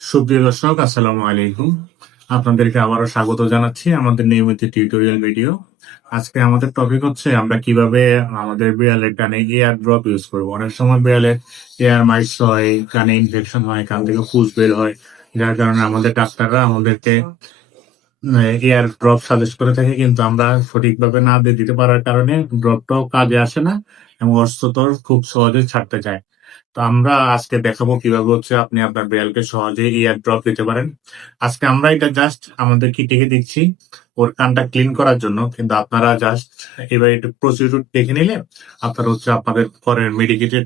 সুপ্রিয় দর্শক, আসসালামু আলাইকুম। আপনাদেরকে আবারও স্বাগত জানাচ্ছি আমাদের নিয়মিত টিউটোরিয়াল ভিডিও। আজকে আমাদের টপিক হচ্ছে আমরা কিভাবে আমাদের বিড়ালের কানে এয়ার ড্রপ ইউজ করবো। অনেক সময় বিড়ালে এয়ার মাইটস হয়, কানে ইনফেকশন হয়, কান থেকে ফুস বের হয়, যার কারণে আমাদের ডাক্তাররা আমাদেরকে এয়ার ড্রপ সাজেস্ট করে থাকে, কিন্তু আমরা সঠিকভাবে না দিয়ে দিতে পারার কারণে ড্রপটাও কাজে আসে না এবং অস্ত্রোত্তর খুব সহজে ছাড়তে চায়। তো আমরা আজকে দেখাবো কিভাবে হচ্ছে আপনি আপনার বিড়ালকে সহজে ইয়ার ড্রপ দিতে পারেন। আজকে আমরা এটা জাস্ট আমাদের কিটিকে দিচ্ছি ওর কানটা ক্লিন করার জন্য, কিন্তু আপনারা জাস্ট এবার একটু প্রসিডিউর দেখে নিলে আপনারা হচ্ছে আপনাদের পরের মেডিকেটেড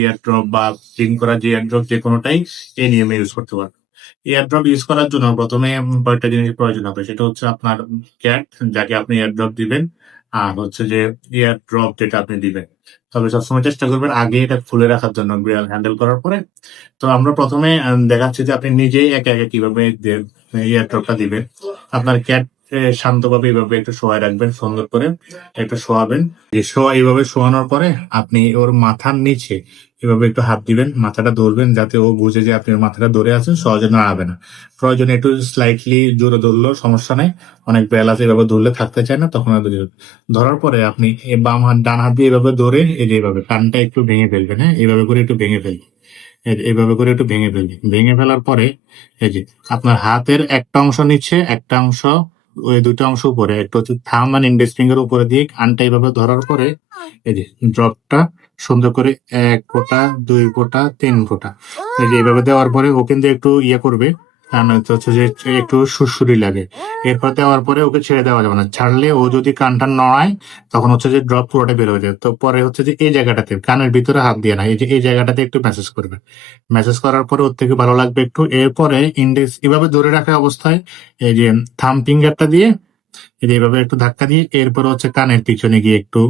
ইয়ার ড্রপ বা ক্লিন করা যে ইয়ার ড্রপ যে কোনোটাই এই নিয়মে ইউজ করতে পারবেন। এয়ার ড্রপ ইউজ করার জন্য প্রথমে কয়েকটা জিনিস প্রয়োজন হবে। সেটা হচ্ছে আপনার ক্যাট, যাকে আপনি এয়ার ড্রপ দিবেন, আর হচ্ছে যে এয়ার ড্রপ যেটা আপনি দিবেন। তবে সবসময় চেষ্টা করবেন আগে এটা খুলে রাখার জন্য বিড়াল হ্যান্ডেল করার পরে। তো আমরা প্রথমে দেখাচ্ছি যে আপনি নিজেই একে একে কিভাবে এয়ার ড্রপটা দিবেন। আপনার ক্যাট শান্তভাবে এইভাবে একটু শোয়ায় রাখবেন, সুন্দর করে একটু শোয়াবেন। এইভাবে শোয়ানোর পরে আপনি ওর মাথার নিচে এভাবে একটু হাত দিবেন, মাথাটা ধরবেন যাতে ও বুঝে যে আপনি ওর মাথাটা ধরে আছেন, সহজে নাড়াবে না। প্রয়োজনে একটু স্লাইটলি জোরে ধরলেও সমস্যা নেই। অনেক বেল আছে এভাবে ধরলে থাকতে চায় না, তখন ধরার পরে আপনি বাম হাত ডান হাত দিয়ে এভাবে ধরে এই যে এইভাবে কানটা একটু ভেঙে ফেলবেন। হ্যাঁ, এইভাবে করে একটু ভেঙে ফেলবেন। এইভাবে করে একটু ভেঙে ফেলবেন। ভেঙে ফেলার পরে এই যে আপনার হাতের একটা অংশ নিচে, একটা অংশ ওই দুটো অংশ উপরে, একটা হচ্ছে থাম্ব আর ইন্ডেক্স ফিঙ্গার উপরে দিয়ে কানটা এইভাবে ধরার পরে এই যে ড্রপটা সুন্দর করে 1 ফোঁটা, 2 ফোঁটা, 3 ফোঁটা এই যে এইভাবে দেওয়ার পরে ও কিন্তু একটু ইয়ে করবে, কারণ হচ্ছে যে একটু সুড়সুড়ি লাগে। এরপর দেওয়ার পরে ওকে ছেড়ে দেওয়া যাবে না। ছাড়লে ও যদি কানটা নড়ায় তখন হচ্ছে যে ড্রপ পুরোটা বের হয়ে যাবে। তো পরে হচ্ছে যে এই জায়গাটাতে কানের ভিতরে হাত দিয়ে না, এই যে এই জায়গাটাতে একটু ম্যাসেজ করবে। ম্যাসেজ করার পরে ওর থেকে ভালো লাগবে একটু। এরপরে ইন্ডেক্স এভাবে ধরে রাখা অবস্থায় এই যে থাম্ব ফিঙ্গারটা দিয়ে এই যে এভাবে একটু ধাক্কা দিয়ে এরপর হচ্ছে কানের পিছনে গিয়ে একটু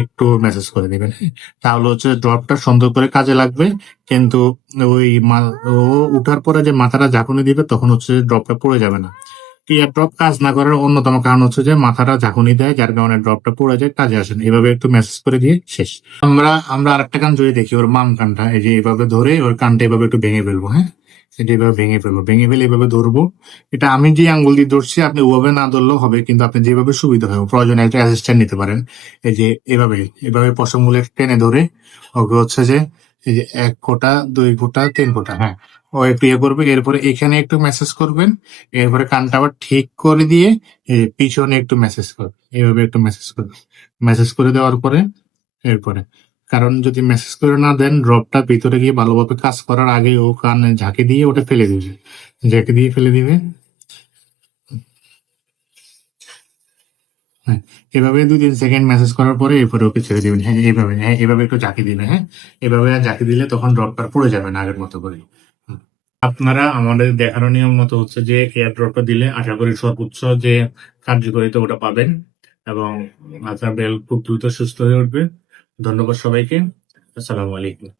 একটু মেসেজ করে দিবেন। তাহলে হচ্ছে ড্রপটা সুন্দর করে কাজে লাগবে। কিন্তু ও উঠার পরে যে মাথাটা ঝাঁকুনি দিবে তখন হচ্ছে ড্রপটা পড়ে যাবে না। ইয়ার ড্রপ কাজ না করার অন্যতম কারণ হচ্ছে যে মাথাটা ঝাঁকুনি দেয়, যার কারণে ড্রপটা পড়ে যায়, কাজে আসে না। এভাবে একটু মেসেজ করে দিয়ে শেষ। আমরা আরেকটা কান যদি দেখি, ওর বাম কানটা এই যে এভাবে ধরে ওর কানটা এভাবে একটু ভেঙে ফেলবো। হ্যাঁ, এটা এভাবে ভেঙে ফেলবো, ভেঙে ফেলে এভাবে ধরবো। এটা আমি যে আঙ্গুল দিয়ে ধরছি আপনি ওভাবে না ধরলেও হবে, কিন্তু আপনি যেভাবে সুবিধা হয় প্রয়োজনে একটা অ্যাসিস্ট্যান্ট নিতে পারেন। এই যে এভাবে এভাবে পশমগুলো টেনে ধরে ওকে হচ্ছে যে এই যে 1 ফোঁটা, 2 ফোঁটা, 3 ফোঁটা, হ্যাঁ, ও একটু ইয়ে করবে। এরপরে এখানে একটু মেসেজ করবেন। এরপরে কানটা আবার ঠিক করে দিয়ে এই যে পিছনে একটু মেসেজ করবে, এইভাবে একটু মেসেজ করবে। মেসেজ করে দেওয়ার পরে এরপরে, কারণ যদি মেসেজ করে না দেন ড্রপটা ভিতরে গিয়ে ভালোভাবে কাজ করার আগে ও কানে ঝাঁকি দিয়ে ওটা ফেলে দিবে, ঝাঁকি দিয়ে ফেলে দিবে। হ্যাঁ, এভাবে 2-3 সেকেন্ড মেসেজ করার পরে এরপরে ওকে ছেড়ে দিবেন। হ্যাঁ, এইভাবে, হ্যাঁ, এভাবে একটু ঝাঁকি দিবেন। হ্যাঁ, এভাবে ঝাঁকি দিলে তখন ড্রপটা পড়ে যাবে না আগের মতো করে। আপনারা আমাদের দেখানো নিয়ম মতো হচ্ছে যে এয়ার ড্রপটা দিলে আশা করি সর্বোচ্চ যে কার্যকারিতা ওটা পাবেন এবং আপনার বেল খুব দ্রুত সুস্থ হয়ে উঠবে। ধন্যবাদ সবাইকে। আসসালামু আলাইকুম।